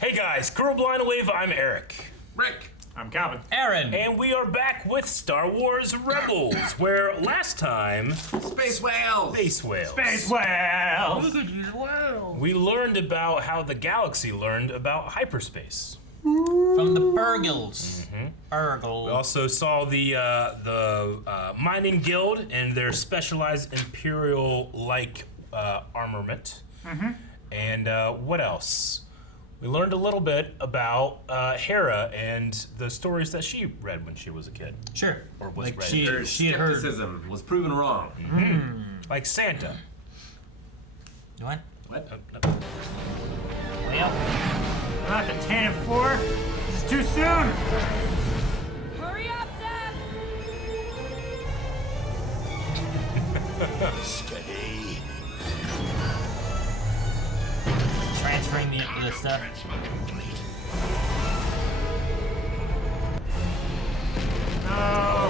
Hey guys, Girl Blind Wave, I'm Eric. Rick. I'm Calvin. Aaron. And we are back with Star Wars Rebels, where last time... Space whales. Space whales. Space whales! We learned about how the galaxy learned about hyperspace. From the Burgles. Burgle. We also saw the Mining Guild and their specialized Imperial-like armament. And what else? We learned a little bit about Hera and the stories that she read when she was a kid. Sure. Or was like read. Her she had heard. skepticism was proven wrong. Like Santa. What? What? Well, Not the Tantive 4? This is too soon! Hurry up, Zeb! Steady. transferring the stuff.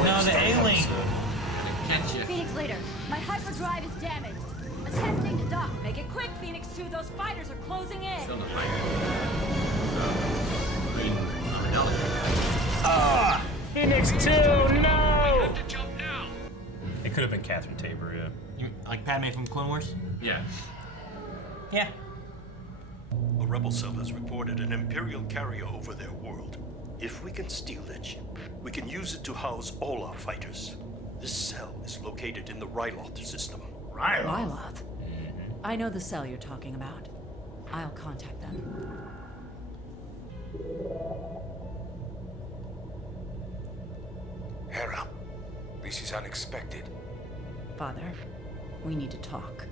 No, the A-Wing. Catch you. Phoenix Leader, my hyperdrive is damaged. Attempting to dock. Make it quick, Phoenix 2. Those fighters are closing in. Still not green delicate. Ah! Phoenix 2, no! Have to jump now. It could have been Catherine Tabor, yeah. You, like Padme from Clone Wars? Yeah. Yeah. A rebel cell has reported an Imperial carrier over their world. If we can steal that ship, we can use it to house all our fighters. This cell is located in the Ryloth system. Ryloth? I know the cell you're talking about. I'll contact them. Hera, this is unexpected. Father, we need to talk.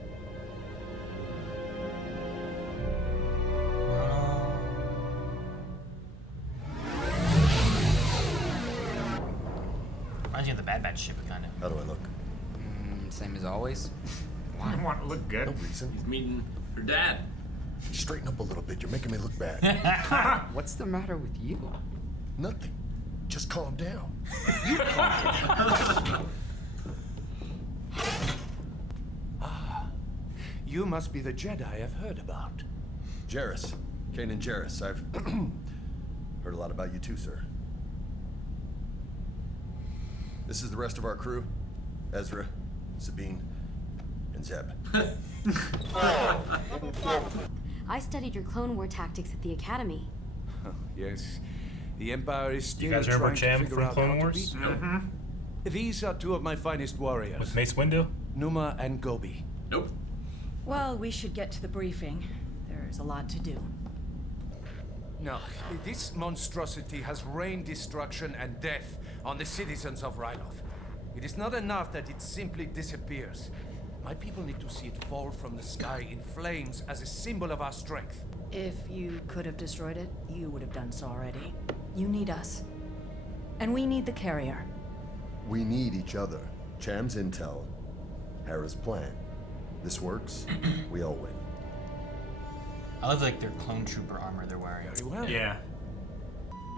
Reminds me of the Bad Batch ship, kind of. How do I look? Same as always. I want to look good. No reason. He's meeting her dad. Straighten up a little bit. You're making me look bad. What's the matter with you? Nothing. Just calm down. You must be the Jedi I've heard about. Jarrus. Kanan Jarrus. I've heard a lot about you too, sir. This is the rest of our crew. Ezra, Sabine, and Zeb. I studied your Clone War tactics at the Academy. Yes, the Empire is still You guys remember trying to Cham figure from out Clone how to Wars? beat me. These are two of my finest warriors, With Mace Windu? Numa and Gobi. Nope. Well, we should get to the briefing. There's a lot to do. No, this monstrosity has rained destruction and death on the citizens of Ryloth. It is not enough that it simply disappears. My people need to see it fall from the sky in flames as a symbol of our strength. If you could have destroyed it, you would have done so already. You need us. And we need the carrier. We need each other. Cham's intel, Hera's plan. This works, we all win. I love like their clone trooper armor they're wearing. Very well. Yeah.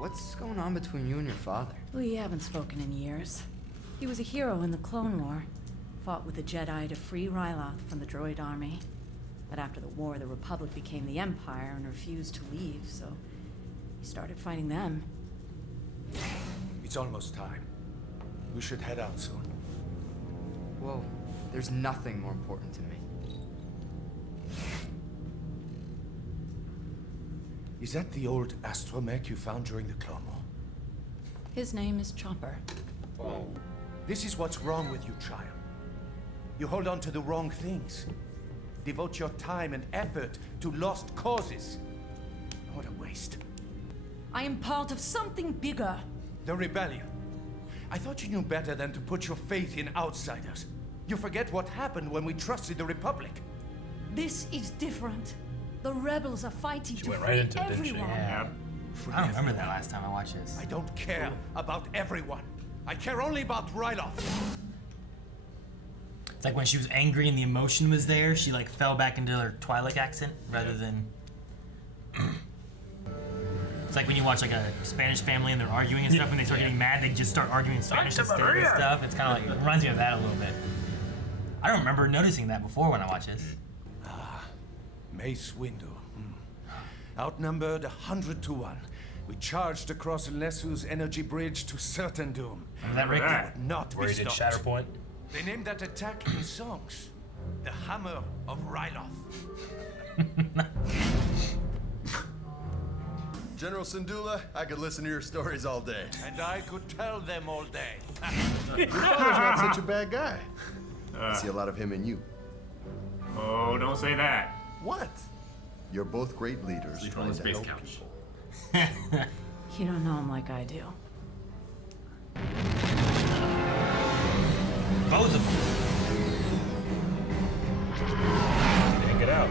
What's going on between you and your father? We haven't spoken in years. He was a hero in the Clone War. Fought with the Jedi to free Ryloth from the droid army. But after the war, the Republic became the Empire and refused to leave, so he started fighting them. It's almost time. We should head out soon. Well, there's nothing more important to me. Is that the old astromech you found during the Clone War? His name is Chopper. This is what's wrong with you, child. You hold on to the wrong things. Devote your time and effort to lost causes. What a waste. I am part of something bigger. The rebellion. I thought you knew better than to put your faith in outsiders. You forget what happened when we trusted the Republic. This is different. The rebels are fighting to went free right into it, didn't she? everyone. Yeah. Free I don't remember everyone. that last time I watched this. I don't care about everyone. I care only about Ryloth. It's like when she was angry and the emotion was there, she like fell back into her Twi'lek accent rather than. It's like when you watch like a Spanish family and they're arguing and stuff, and they start getting mad, they just start arguing in Spanish instead of stuff. It's kind of like, it reminds me of that a little bit. I don't remember noticing that before when I watch this. Mace Windu. Outnumbered 100 to 1, we charged across Lesu's energy bridge to certain doom. Is that Rick? Not Where be he did stopped. Shatterpoint. They named that attack in songs. The Hammer of Ryloth. General Syndulla, I could listen to your stories all day. And I could tell them all day. Your father's not such a bad guy. I see a lot of him in you. Oh, don't say that. What? You're both great leaders Sleep on trying the to space help couch. people. You don't know him like I do. Both of them. Can't get out.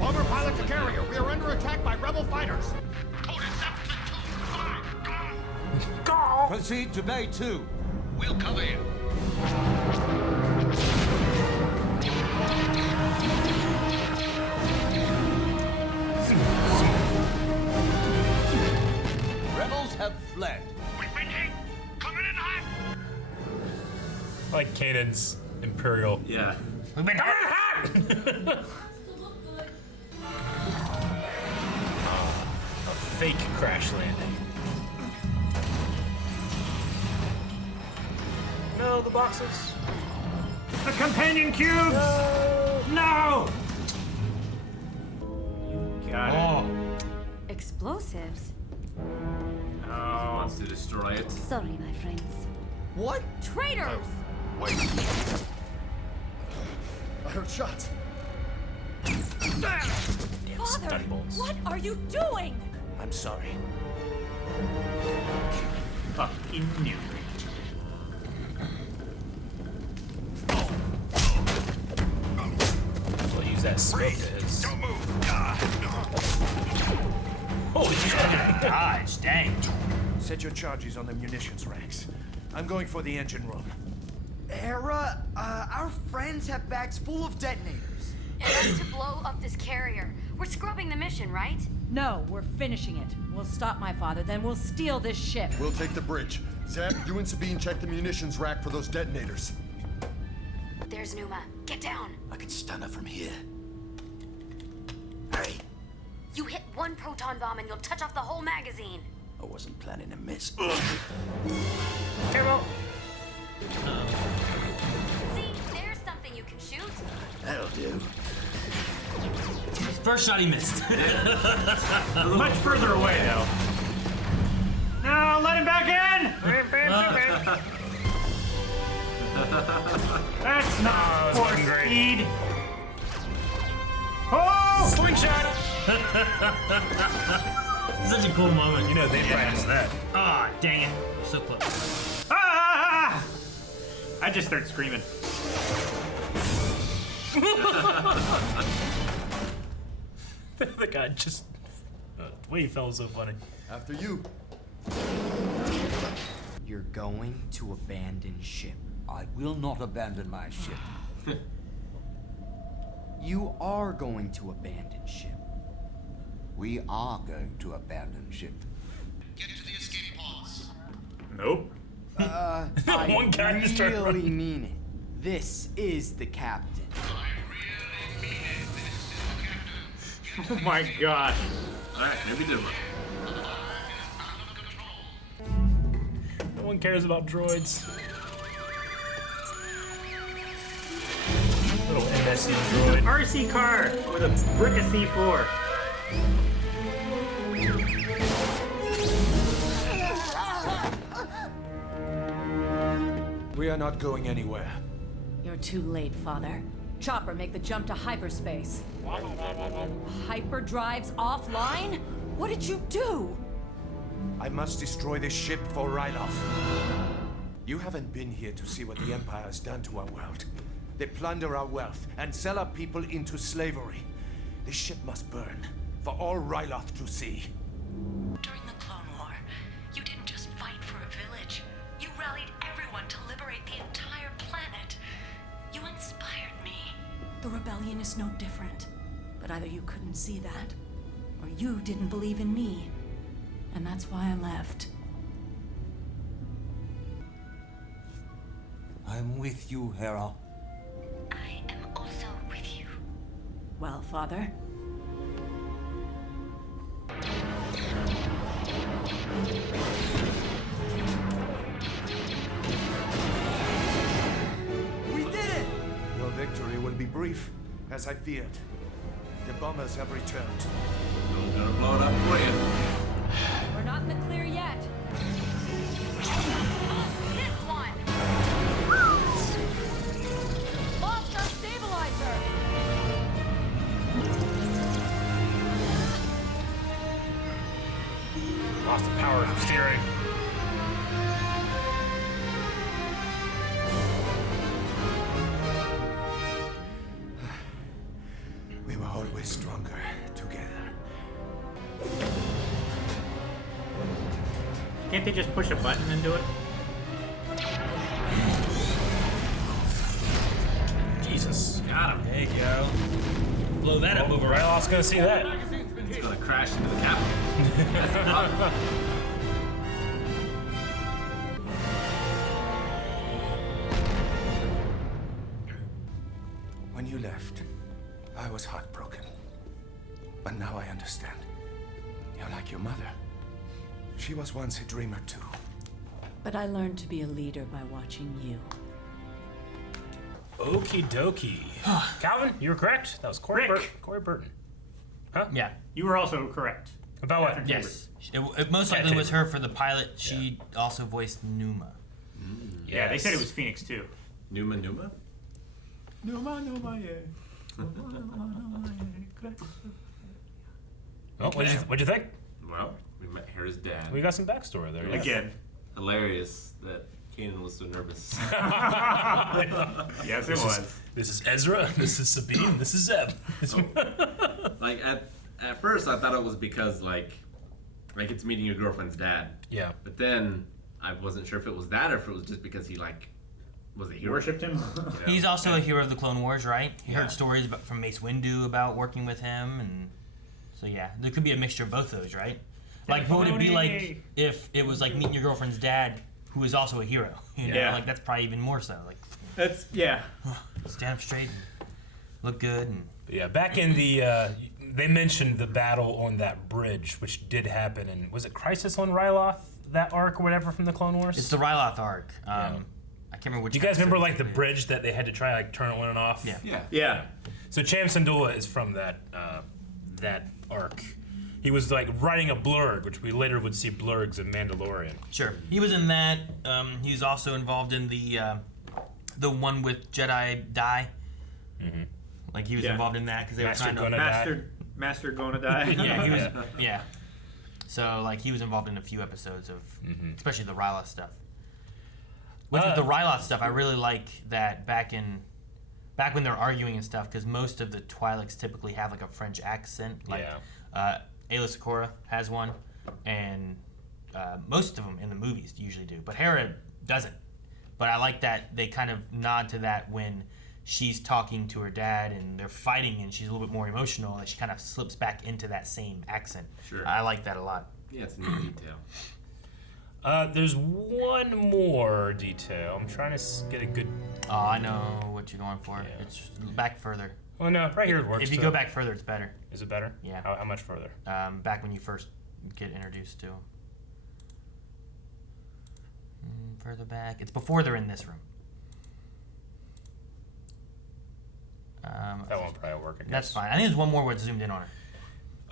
Bomber pilot to carrier. We are under attack by rebel fighters. Proceed to Bay 2. We'll cover you. Rebels have fled. We've been hit. Coming in hot. I like Kanan's Imperial. Yeah. We've been hurt. A fake crash landing. No, the boxes. The companion cubes! No! You got it. Oh, Explosives? Oh. Wants to destroy it. Sorry, my friends. What? Traitors! Wait. I heard shots. Damn Father, stun bolts. what are you doing? I'm sorry. Fucking knew it. We'll use that smoke to his. Don't move. Holy shit! dodge, dang. Set your charges on the munitions racks. I'm going for the engine room. Hera, our friends have bags full of detonators. And to blow up this carrier. We're scrubbing the mission, right? No, we're finishing it. We'll stop my father, then we'll steal this ship. We'll take the bridge. Zeb, you and Sabine check the munitions rack for those detonators. There's Numa. Get down. I can stun her from here. Hey, You hit one proton bomb and you'll touch off the whole magazine. I wasn't planning to miss. Careful! See, there's something you can shoot. That'll do. First shot he missed. Much further away, though. No, let him back in! That's not was force fucking great. speed. Oh! Slingshot! Such a cool moment. You know, they practiced that. Ah, dang it. So close. Ah! I just start screaming. The guy just. The way he fell was so funny. After you. You're going to abandon ship. I will not abandon my ship. You are going to abandon ship. We are going to abandon ship. Nope. I One guy just started really running. mean it. This is the captain. Oh my gosh. Alright, maybe different. No one cares about droids. Little MSC droid. RC car with a brick of C4. We are not going anywhere. You're too late, Father. Chopper, make the jump to hyperspace. Hyperdrive's offline? What did you do? I must destroy this ship for Ryloth. You haven't been here to see what the Empire has done to our world. They plunder our wealth and sell our people into slavery. This ship must burn for all Ryloth to see. During the Clone War, you didn't just fight for a village. You rallied everyone to liberate the entire planet. You inspired me. The rebellion is no different. But either you couldn't see that, or you didn't believe in me. And that's why I left. I I'm with you, Hera. I am also with you. Well, Father? We did it! Your victory will be brief, as I feared. The bombers have returned. I'm gonna blow it up for you. We're not in the clear yet. This one! Lost our stabilizer! Lost the power from steering. We were always stronger together. Can't they just push a button and do it? Jesus. Got him. There you go. Blow that up over. Ryloth's gonna see that. It's gonna crash into the Capitol. That's the problem. When you left, I was heartbroken. But now I understand. You're like your mother. She was once a dreamer too. But I learned to be a leader by watching you. Okie dokie. Calvin, you were correct. That was Corey Rick. Corey Burton. Huh? Yeah. You were also correct. About what? Yes. It most likely was her for the pilot. She also voiced Numa. Yeah, they said it was Phoenix too. Numa? Numa, yeah. Oh, what'd you think? Well, we met Hera's dad. We got some backstory there. Yeah. Again. Hilarious that Kanan was so nervous. Yes, it was. This is Ezra. This is Sabine. This is Zeb. Like at first, I thought it was because like it's meeting your girlfriend's dad. Yeah. But then I wasn't sure if it was that or if it was just because he like was a hero. Worshipped him. You know? He's also a hero of the Clone Wars, right? He heard stories from Mace Windu about working with him, and so yeah, there could be a mixture of both of those, right? Like, what would it be like if it was like meeting your girlfriend's dad, who is also a hero? You know, Yeah. like that's probably even more so. Like, That's stand up straight, and look good, and Yeah, back in the, they mentioned the battle on that bridge, which did happen, and was it Crisis on Ryloth, that arc or whatever from the Clone Wars? it's the Ryloth arc. I can't remember which. Do you guys remember like the episode bridge that they had to try like turn on and off? Yeah. Yeah. So Cham Syndulla is from that that arc. He was like riding a blurg, which we later would see blurgs in Mandalorian. Sure. He was in that. He was also involved in the one with Jedi Die. Mm-hmm. Like he was involved in that because they Master were trying to. Master gonna die. Yeah, he was. Yeah. So like he was involved in a few episodes of, especially the Ryloth stuff. With the Ryloth stuff, I really like that back when they're arguing and stuff, because most of the Twi'leks typically have like a French accent. Like, Aayla Secura has one, and most of them in the movies usually do, but Hera doesn't. But I like that they kind of nod to that when she's talking to her dad and they're fighting and she's a little bit more emotional, that she kind of slips back into that same accent. Sure. I like that a lot. Yeah, it's a neat detail. There's one more detail. I'm trying to get a good. Oh, I know what you're going for. Yeah. It's back further. Well, no, right here it works. If you go back further, it's better. Is it better? Yeah. How much further? Back when you first get introduced to him. Further back. It's before they're in this room. That won't probably work, I guess. That's fine. I think there's one more where it's zoomed in on her.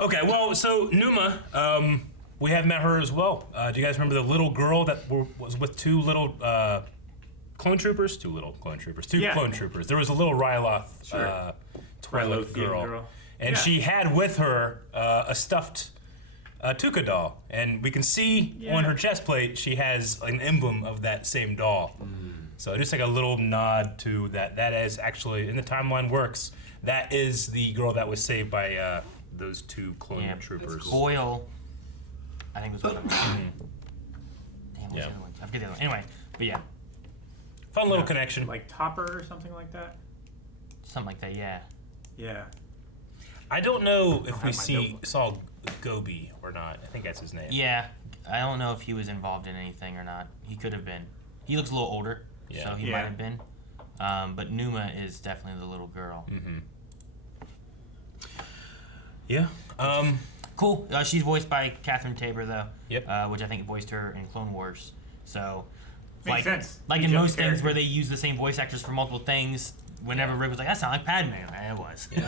Okay, well, so Numa, we have met her as well. Do you guys remember the little girl that was with two little clone troopers? Two clone troopers. There was a little Ryloth Twi'lek girl. And she had with her a stuffed Tuca doll. And we can see on her chest plate, she has an emblem of that same doll. So just like a little nod to that. That is actually, in the timeline works, that is the girl that was saved by those two clone troopers. Cool. Boyle, I think was one of them. Damn, what's the other one? I forget the other one. Anyway, but yeah. Fun little connection. Like Topper or something like that? Something like that, yeah. Yeah. I don't know if we saw Gobi or not. I think that's his name. Yeah, I don't know if he was involved in anything or not. He could have been. He looks a little older. Yeah. So he might have been. But Numa is definitely the little girl. Mm-hmm. Yeah. Cool. She's voiced by Catherine Tabor, though. Yep. Which I think voiced her in Clone Wars. So, Makes sense. Like You in jump most the things where character. they use the same voice actors for multiple things, whenever Rick was like, "That sounds like Padme," it was. they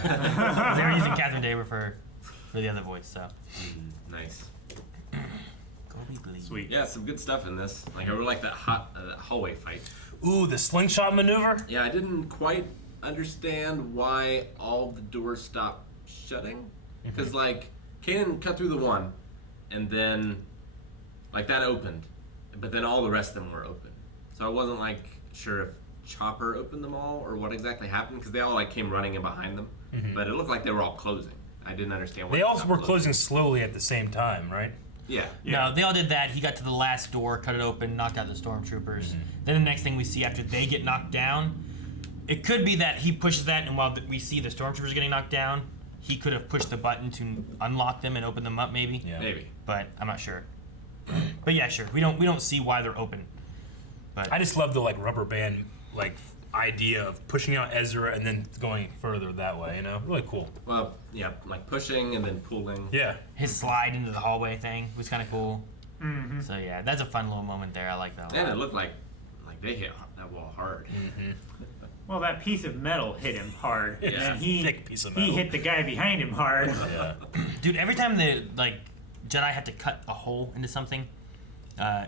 were using Catherine Tabor for the other voice. So. Nice. Sweet. Yeah, some good stuff in this. Like I really like that hallway fight. Ooh, the slingshot maneuver. Yeah, I didn't quite understand why all the doors stopped shutting. Because like Kanan cut through the one, and then like that opened, but then all the rest of them were open. So I wasn't like sure if Chopper opened them all or what exactly happened because they all like came running in behind them. But it looked like they were all closing. I didn't understand why They all were closing slowly at the same time, right? Yeah. No, they all did that. He got to the last door, cut it open, knocked out the stormtroopers. Then the next thing we see after they get knocked down, it could be that he pushes that, and while we see the stormtroopers getting knocked down, he could have pushed the button to unlock them and open them up, maybe. Yeah. Maybe. But I'm not sure. But yeah, sure. We don't see why they're open. But I just love the like rubber band like idea of pushing out Ezra and then going further that way. You know, really cool. Well, yeah, like pushing and then pulling. Yeah. his slide into the hallway thing was kind of cool. Mm-hmm. So yeah, that's a fun little moment there. I like that a lot. And it looked like they hit that wall hard. Well, that piece of metal hit him hard, and Yeah. then he Thick piece of he metal. hit the guy behind him hard. Yeah. Dude, every time the Jedi have to cut a hole into something,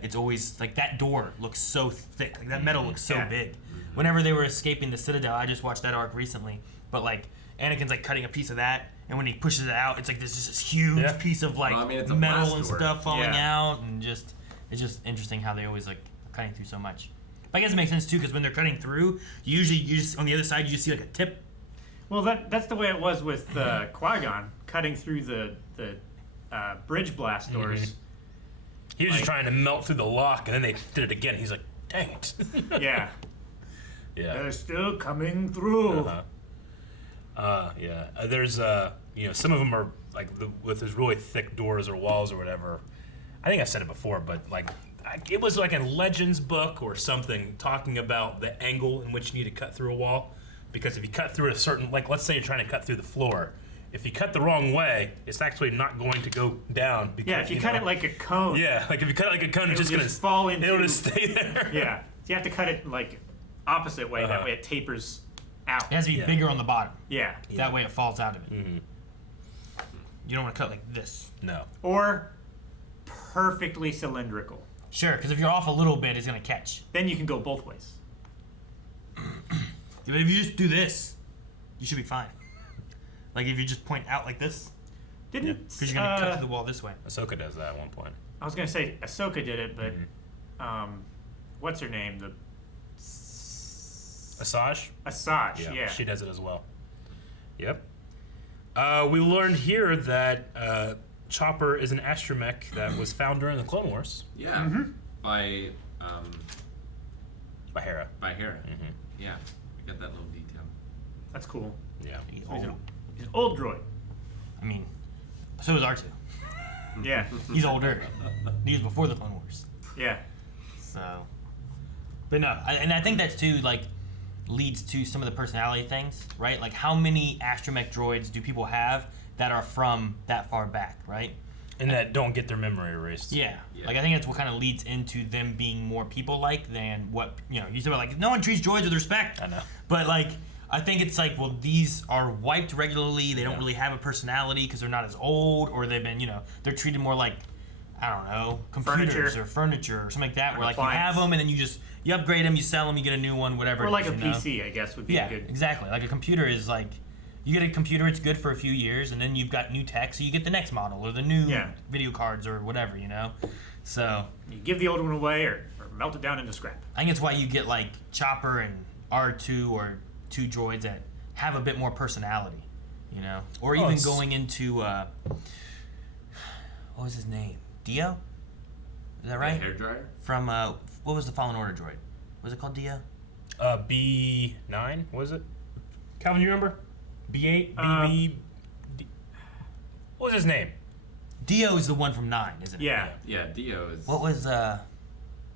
it's always like that door looks so thick. Like that metal looks so Yeah. big. Whenever they were escaping the Citadel, I just watched that arc recently. But like Anakin's like cutting a piece of that, and when he pushes it out, it's like there's just this huge Yeah. piece of like Well, I mean, it's a metal blast and door. stuff falling Yeah. out, and it's just interesting how they always like are cutting through so much. But I guess it makes sense too, because when they're cutting through, you just on the other side you just see like a tip. Well, that's the way it was with Qui-Gon cutting through the bridge blast doors. He was just Like- trying to melt through the lock, and then they did it again. He's like, dang it. Yeah, Yeah. they're still coming through. Yeah. There's some of them are like with those really thick doors or walls or whatever. I think I said it before, but like it was like a Legends book or something talking about the angle in which you need to cut through a wall, because if you cut through a certain, like let's say you're trying to cut through the floor, if you cut the wrong way, it's actually not going to go down. Because, Yeah, if you cut it like a cone. yeah, like if you cut it like a cone, it's It'll just just gonna fall into- It'll just stay there. Yeah, so you have to cut it like opposite way. That Uh-huh. way it tapers out. It has to be Yeah. bigger on the bottom. Yeah, That way it falls out of it. You don't want to cut like this. No. or perfectly cylindrical. Sure, because if you're off a little bit, it's gonna catch. Then you can go both ways. But if you just do this, you should be fine. Like if you just point out like this, Didn't because you're gonna cut through the wall this way. Ahsoka does that at one point. I was gonna say Ahsoka did it, but what's her name? The Asajj? Asajj. Yeah. She does it as well. Yep. We learned here that Chopper is an astromech that was found during the Clone Wars Yeah. By by Hera. by Hera. Yeah. I got that little detail. That's cool. Yeah. He's He's an, old. he's an old droid. I mean, so is R2. Yeah. He's older. He was before the Clone Wars. Yeah. So, but no, and I think that's too like leads to some of the personality things, right? Like how many astromech droids do people have that are from that far back, right? And that don't get their memory erased. Yeah. Yeah. Like I think that's what kind of leads into them being more people-like than what you said about like no one treats droids with respect. I know. But like I think it's like well these are wiped regularly. They don't really have a personality because they're not as old, or they've been they're treated more like I don't know computers Furniture. or furniture or something like that. An Where like you appliance. have them and then you upgrade them, you sell them, you get a new one, whatever. Or it like is, a PC, I guess, would be Yeah, a good. exactly. Like a computer is like, you get a computer, it's good for a few years, and then you've got new tech, so you get the next model or the new Yeah. video cards or whatever, So You give the old one away or melt it down into scrap. I think it's why you get like Chopper and R2 or two droids that have a bit more personality, Or even it's- going into what was his name? Dio? Is that right? Hair dryer. From what was the Fallen Order droid? Was it called Dio? B9, was it? Calvin, you remember? B8? What was his name? Dio is the one from 9, isn't it? Yeah. Yeah. Dio is. What was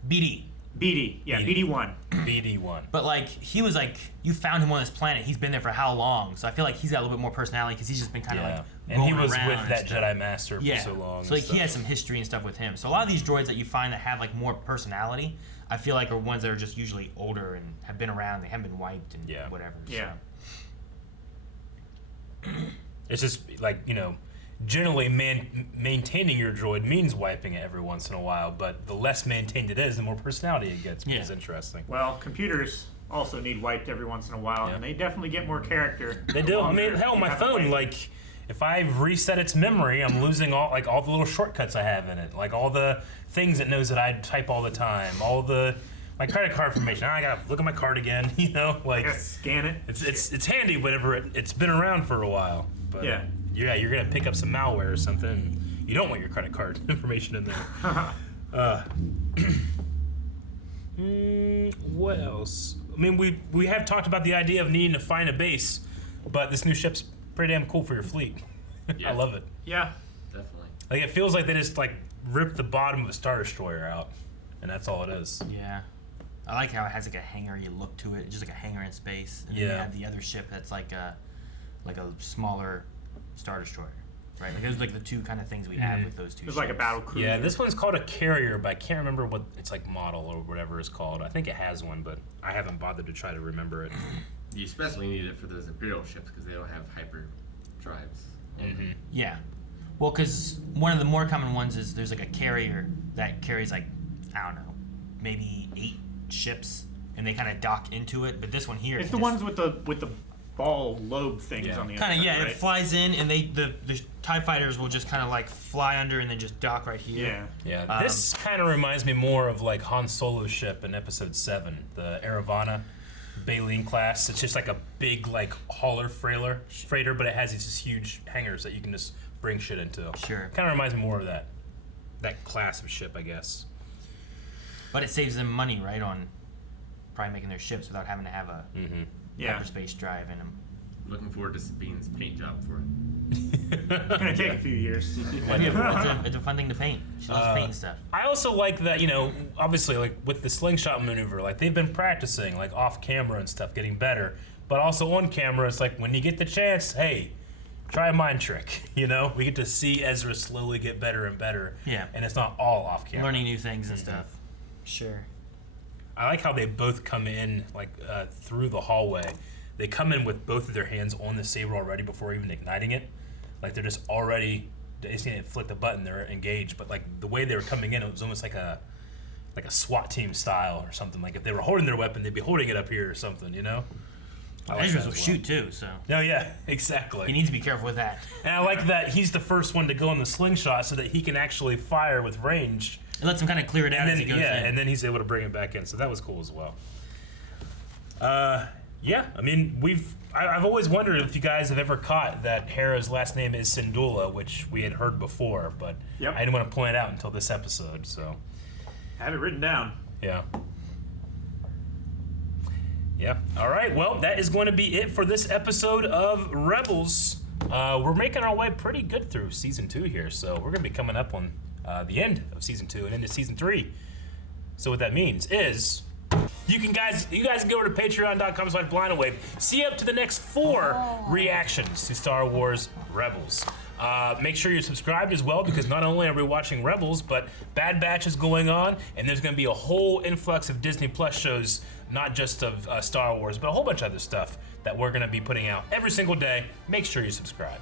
BD? BD, yeah, BD1. BD1. But like he was like, you found him on this planet. He's been there for how long? So I feel like he's got a little bit more personality because he's just been kind of like. And he roaming was around with and that stuff. Jedi Master for Yeah. so long. So like and he has stuff. some history and stuff with him. So a lot of these droids that you find that have like more personality, I feel like are ones that are just usually older and have been around. They haven't been wiped and whatever. Yeah. So. It's just like, you know, generally maintaining your droid means wiping it every once in a while, but the less maintained it is, the more personality it gets, which is interesting. Well, computers also need wiped every once in a while, and they definitely get more character. They do. I mean, hell, my phone, like, if I've reset its memory, I'm losing all the little shortcuts I have in it, like all the things it knows that I type all the time, my credit card information. I gotta look at my card again, you know, like scan it. It's handy whenever it's been around for a while, but yeah, you're gonna pick up some malware or something. And you don't want your credit card information in there. What else? I mean, we have talked about the idea of needing to find a base, but this new ship's pretty damn cool for your fleet. I love it. Yeah, definitely. Like it feels like they just like ripped the bottom of a Star Destroyer out, and that's all it is. Yeah. I like how it has like a hangar-y look to it, just like a hangar in space. And then you have the other ship that's like a smaller Star Destroyer, right? Like those are like the two kind of things we have with those two. It's like a battle cruiser. Yeah, this one's called a carrier, but I can't remember what it's like model or whatever it's called. I think it has one, but I haven't bothered to try to remember it. You especially need it for those Imperial ships because they don't have hyper drives. Mm-hmm. Yeah. Well, because one of the more common ones is there's like a carrier that carries like, I don't know, maybe 8 ships, and they kind of dock into it. But this one here, it's the ones with the ball lobe things on the kind of right? It flies in, and the TIE fighters will just kind of like fly under and then just dock right here. Yeah. This kind of reminds me more of like Han Solo's ship in Episode 7, the Eravana Baleen class. It's just like a big like hauler freighter, but it has these just huge hangars that you can just bring shit into. Sure. Kind of reminds me more of that class of ship, I guess. But it saves them money, right, on probably making their ships without having to have a hyperspace drive in them. Looking forward to Sabine's paint job for it. It's gonna take a few years. It's a fun thing to paint. She loves painting stuff. I also like that, you know, obviously, like with the slingshot maneuver, like they've been practicing, like off camera and stuff, getting better. But also on camera, it's like when you get the chance, hey, try a mind trick. You know, we get to see Ezra slowly get better and better. Yeah. And it's not all off camera. Learning new things and stuff. Sure. I like how they both come in like through the hallway. They come in with both of their hands on the saber already before even igniting it. Like they're just already. They just need to flick the button. They're engaged. But like the way they were coming in, it was almost like a SWAT team style or something. Like if they were holding their weapon, they'd be holding it up here or something. You know. Ezra's will shoot too, so. Oh yeah, exactly. He needs to be careful with that. And I like that he's the first one to go on the slingshot so that he can actually fire with range. It lets him kind of clear it out as he goes in. And then he's able to bring it back in. So that was cool as well. Yeah, I mean, I've always wondered if you guys have ever caught that Hera's last name is Syndulla, which we had heard before, but I didn't want to point it out until this episode. So I have it written down. Yeah. Yeah. All right. Well, that is going to be it for this episode of Rebels. We're making our way pretty good through season 2 here, so we're going to be coming up on the end of season 2 and into season 3. So what that means is you guys can go over to patreon.com/blindawave. See up to the next 4 reactions to Star Wars Rebels. Make sure you're subscribed as well, because not only are we watching Rebels, but Bad Batch is going on, and there's going to be a whole influx of Disney Plus shows, not just of Star Wars, but a whole bunch of other stuff that we're going to be putting out every single day. Make sure you subscribe.